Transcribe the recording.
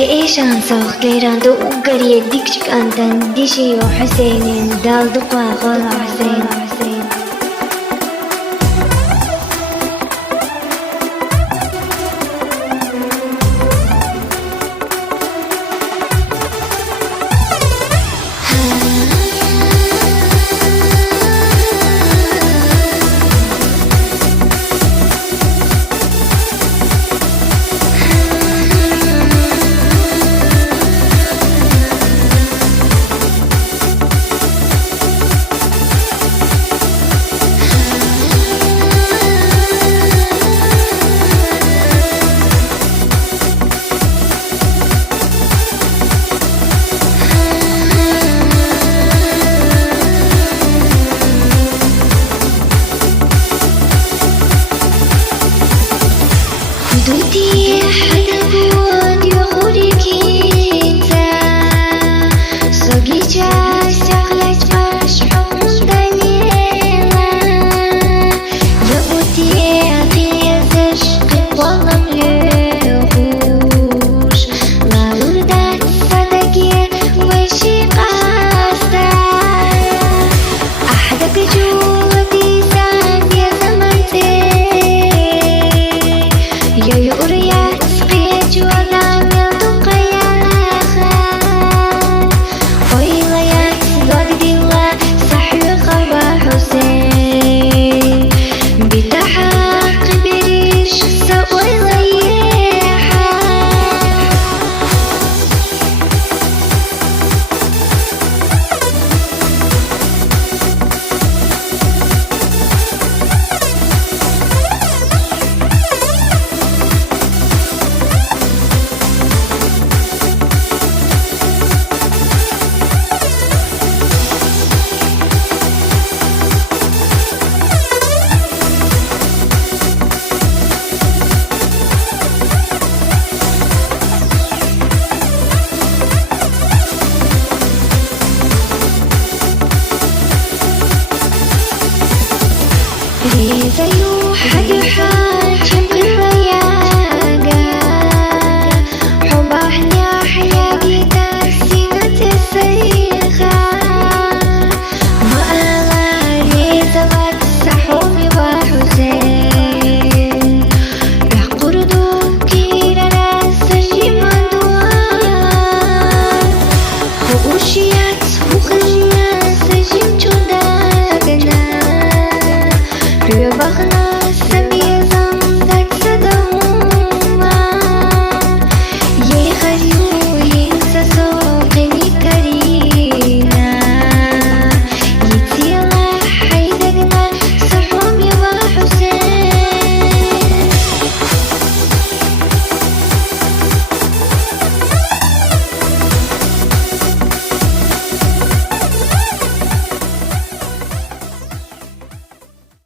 Eşan soğuklarında uğgarıya dikçik andan dişiyor Hüseyin'in daldı qağıl Hüseyin. دوتي حدا بود يغورك انت صقيجا استغلت مشحون دليلا يا بودي عقيز عشقي والله مليوش لا وردات صدقي وشي قاستا أحدك جودي سان يا زمرتي يا يوريات سقيت ولا ملتق يا خال ويليات ضد الله سحق وحسين بتحق بريش سوى ليحة إذا يوحد حاجم الرياقة حباحني أحياقي تاسينة السيخة ما أغاني زواج سحومي وحسين رح قردو كيرا راس جيمان دوار خوشيات وخلنا سجيم جوداقنا Rüya bakna